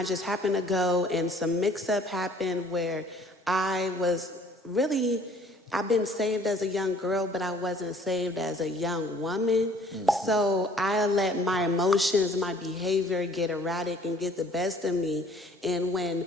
I just happened to go, and some mix-up happened where I was really, I've been saved as a young girl, but I wasn't saved as a young woman. So I let my emotions, my behavior get erratic and get the best of me. And when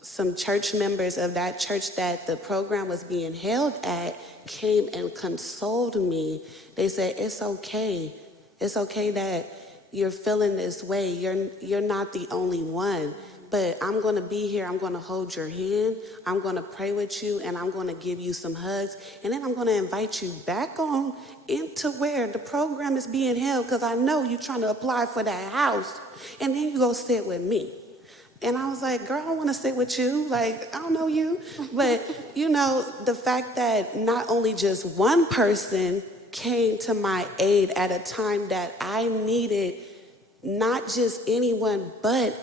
some church members of that church that the program was being held at came and consoled me, they said, it's okay. It's okay that you're feeling this way. You're not the only one. But I'm going to be here. I'm going to hold your hand. I'm going to pray with you, and I'm going to give you some hugs. And then I'm going to invite you back on into where the program is being held, because I know you're trying to apply for that house. And then you go sit with me. And I was like, girl, I want to sit with you. Like, I don't know you. But, you know, the fact that not only just one person came to my aid at a time that I needed not just anyone, but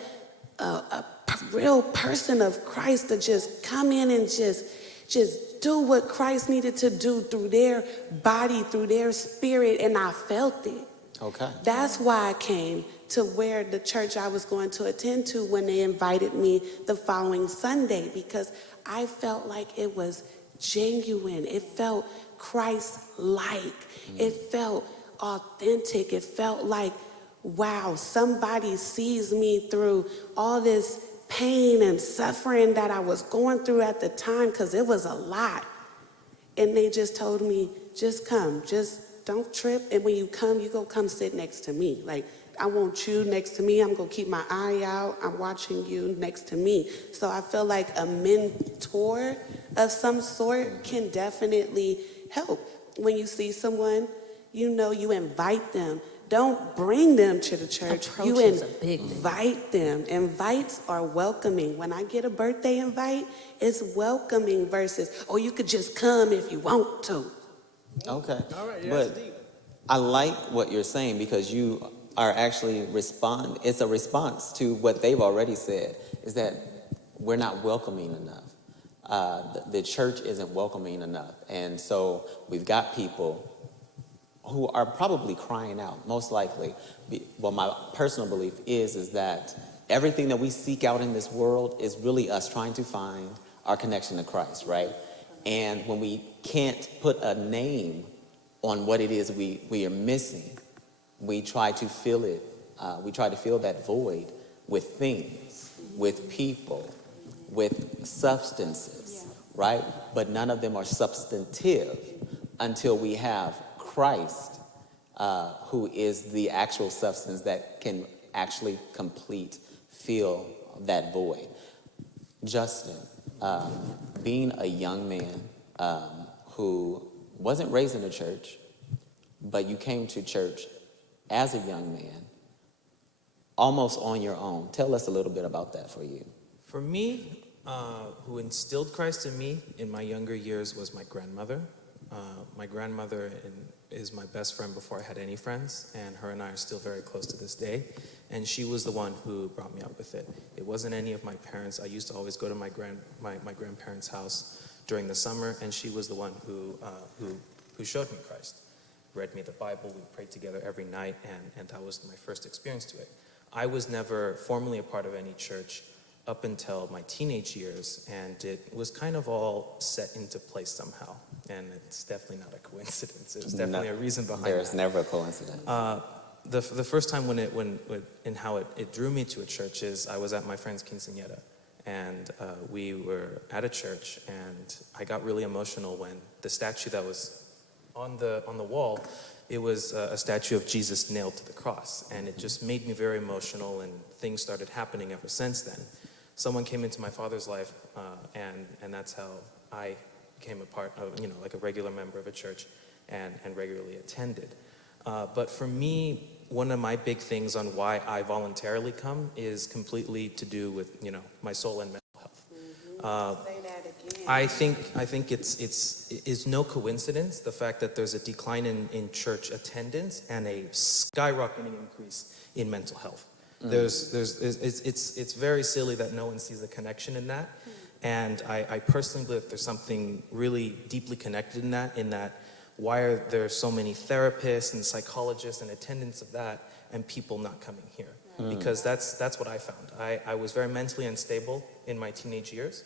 a real person of Christ to just come in and just do what Christ needed to do through their body, through their spirit, and I felt it. Okay. That's why I came to where the church I was going to attend to when they invited me the following Sunday, because I felt like it was genuine. It felt Christ-like. It felt authentic. It felt like, wow, somebody sees me through all this pain and suffering that I was going through at the time, because it was a lot. And they just told me, just come, just don't trip. And when you go come sit next to me. Like, I want you next to me. I'm going to keep my eye out. I'm watching you next to me. So I feel like a mentor of some sort can definitely help. When you see someone, you know, you invite them. Don't bring them to the church. You invite them. Invites are welcoming. When I get a birthday invite, it's welcoming versus, oh, you could just come if you want to. Okay. All right, yeah, but that's deep. I like what you're saying, because you are actually it's a response to what they've already said, is that we're not welcoming enough. The church isn't welcoming enough. And so we've got people who are probably crying out, most likely. Well, my personal belief is that everything that we seek out in this world is really us trying to find our connection to Christ, right? And when we can't put a name on what it is we are missing, we try to fill it. We try to fill that void with things, with people, with substances, right? But none of them are substantive until we have Christ, who is the actual substance that can actually fill that void. Justin, being a young man who wasn't raised in a church, but you came to church as a young man, almost on your own. Tell us a little bit about that for you. For me, who instilled Christ in me in my younger years was my grandmother. My grandmother is my best friend before I had any friends, and her and I are still very close to this day. And she was the one who brought me up with it. It wasn't any of my parents. I used to always go to my grandparents' house during the summer, and she was the one who showed me Christ, read me the Bible. We prayed together every night, and that was my first experience to it. I was never formally a part of any church up until my teenage years, and it was kind of all set into place somehow. And it's definitely not a coincidence. There's definitely a reason behind it. There's never a coincidence. The first time and how it drew me to a church is I was at my friend's quinceañera, and we were at a church, and I got really emotional when the statue that was on the wall, it was a statue of Jesus nailed to the cross, and it just made me very emotional, and things started happening ever since then. Someone came into my father's life, and that's how I became a part of, like a regular member of a church and regularly attended. But for me, one of my big things on why I voluntarily come is completely to do with, my soul and mental health. Say that again. I think it's no coincidence the fact that there's a decline in church attendance and a skyrocketing increase in mental health. It's very silly that no one sees a connection in that. And I personally believe there's something really deeply connected in that why are there so many therapists and psychologists and attendants of that and people not coming here? because that's what I found. I was very mentally unstable in my teenage years,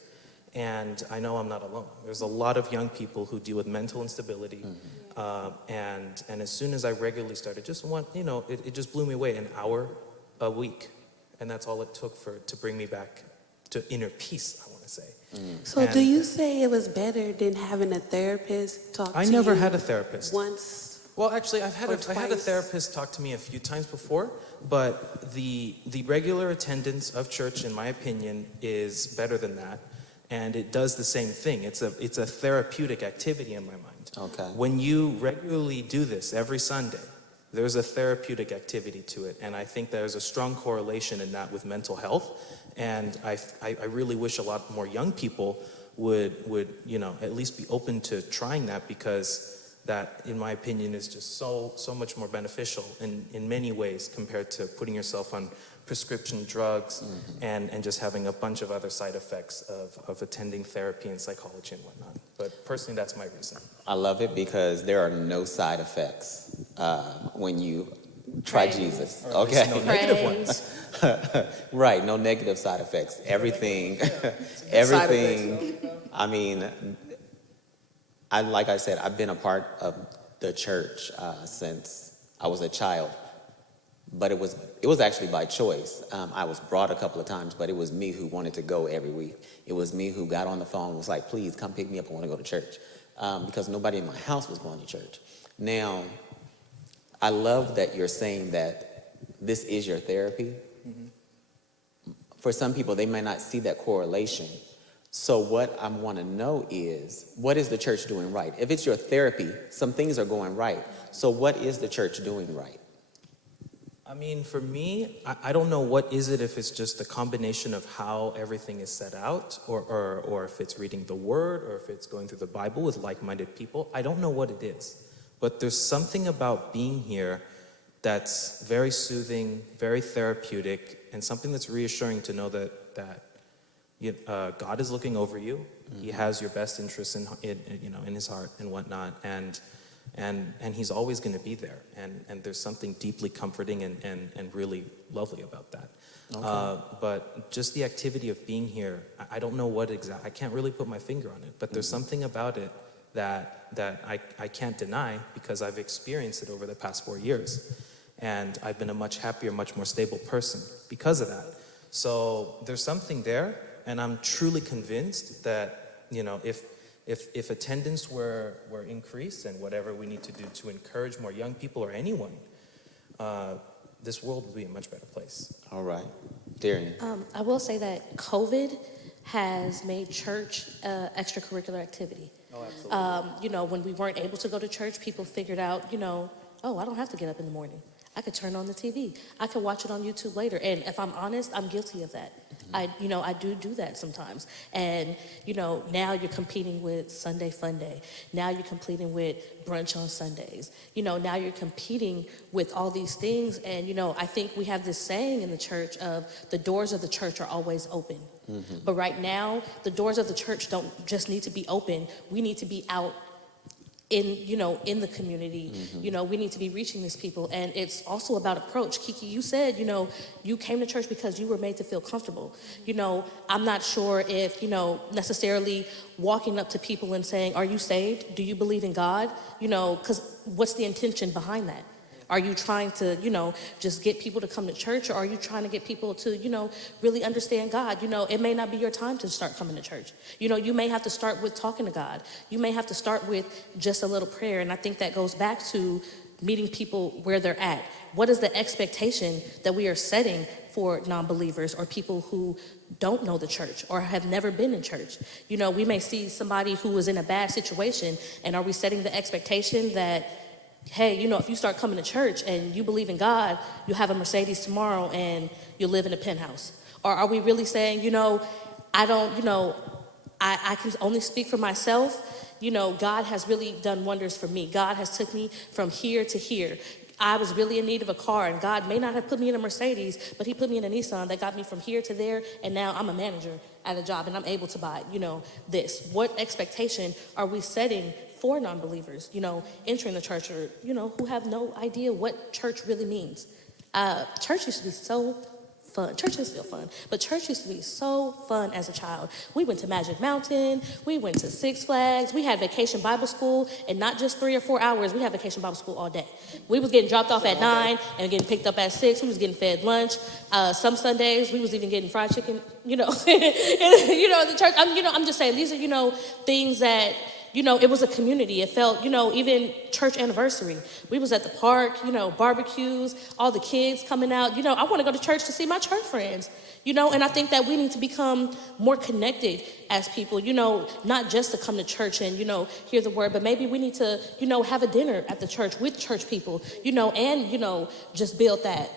and I know I'm not alone. There's a lot of young people who deal with mental instability, and as soon as I regularly started, it just blew me away, an hour a week, and that's all it took to bring me back to inner peace, I want to say. So do you say it was better than having a therapist talk to you? I never had a therapist. Once? Well, actually, I had a twice? therapist talk to me a few times before, but the regular attendance of church, in my opinion, is better than that, and it does the same thing. It's a therapeutic activity in my mind. Okay. When you regularly do this every Sunday, there's a therapeutic activity to it, and I think there's a strong correlation in that with mental health. And I really wish a lot more young people would at least be open to trying that, because that, in my opinion, is just so much more beneficial in many ways compared to putting yourself on prescription drugs and just having a bunch of other side effects of attending therapy and psychology and whatnot. But personally, that's my reason. I love it because there are no side effects when you try Jesus. Or at least no Okay. negative ones. Right, no negative side effects. Everything, I mean, like I said, I've been a part of the church since I was a child, but it was actually by choice. I was brought a couple of times, but it was me who wanted to go every week. It was me who got on the phone and was like, please come pick me up, I want to go to church, because nobody in my house was going to church. Now, I love that you're saying that this is your therapy. For some people, they may not see that correlation. So what I want to know is, what is the church doing right? If it's your therapy, some things are going right. So what is the church doing right? I mean, for me, I don't know what is it, if it's just a combination of how everything is set out, or if it's reading the Word, or if it's going through the Bible with like-minded people. I don't know what it is. But there's something about being here that's very soothing, very therapeutic, and something that's reassuring to know that God is looking over you. He has your best interests in his heart and whatnot, and he's always going to be there. And there's something deeply comforting and really lovely about that. Okay. But just the activity of being here, I don't know what I can't really put my finger on it, but there's something about it that I can't deny, because I've experienced it over the past 4 years. And I've been a much happier, much more stable person because of that. So there's something there, and I'm truly convinced that, if attendance were increased, and whatever we need to do to encourage more young people or anyone, this world would be a much better place. All right. Darian. I will say that COVID has made church extracurricular activity. Oh, absolutely. When we weren't able to go to church, people figured out, I don't have to get up in the morning. I could turn on the TV. I could watch it on YouTube later. And if I'm honest, I'm guilty of that. I do that sometimes. And, now you're competing with Sunday Fun Day. Now you're competing with brunch on Sundays. Now you're competing with all these things. And, I think we have this saying in the church of the doors of the church are always open. But right now, the doors of the church don't just need to be open. We need to be out in the community. We need to be reaching these people. And it's also about approach. Kiki, you said, you came to church because you were made to feel comfortable. I'm not sure if, necessarily walking up to people and saying, are you saved? Do you believe in God? Because what's the intention behind that? Are you trying to, just get people to come to church, or are you trying to get people to, really understand God? It may not be your time to start coming to church. You may have to start with talking to God. You may have to start with just a little prayer. And I think that goes back to meeting people where they're at. What is the expectation that we are setting for non-believers or people who don't know the church or have never been in church? We may see somebody who is in a bad situation, and are we setting the expectation that, hey, if you start coming to church and you believe in God, you'll have a Mercedes tomorrow and you'll live in a penthouse? Or are we really saying, I can only speak for myself. God has really done wonders for me. God has took me from here to here. I was really in need of a car, and God may not have put me in a Mercedes, but he put me in a Nissan that got me from here to there, and now I'm a manager at a job and I'm able to buy, this. What expectation are we setting for non-believers, entering the church, or, who have no idea what church really means? Church used to be so fun. Church is still fun, but church used to be so fun as a child. We went to Magic Mountain, we went to Six Flags, we had vacation Bible school, and not just 3 or 4 hours, we had vacation Bible school all day. We was getting dropped off at 9 and getting picked up at 6. We was getting fed lunch. Some Sundays, we was even getting fried chicken, you know, the church. I'm just saying, these are, things that, it was a community. It felt, even church anniversary. We was at the park, barbecues, all the kids coming out. I want to go to church to see my church friends, and I think that we need to become more connected as people, not just to come to church and, hear the word, but maybe we need to, have a dinner at the church with church people, and, just build that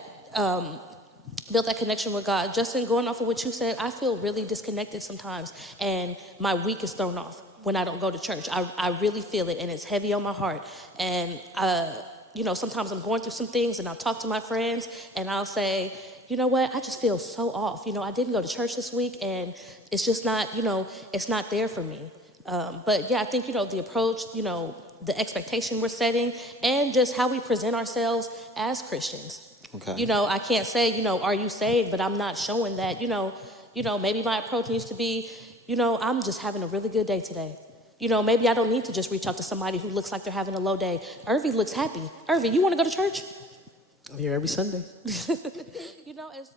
connection with God. Justin, going off of what you said, I feel really disconnected sometimes, and my week is thrown off when I don't go to church. I really feel it, and it's heavy on my heart. And, sometimes I'm going through some things, and I'll talk to my friends, and I'll say, you know what, I just feel so off. I didn't go to church this week, and it's just not, it's not there for me. But yeah, I think, the approach, the expectation we're setting, and just how we present ourselves as Christians. Okay. I can't say, are you saved? But I'm not showing that, maybe my approach needs to be, I'm just having a really good day today. Maybe I don't need to just reach out to somebody who looks like they're having a low day. Irvy looks happy. Irvy, you want to go to church? I'm here every Sunday. As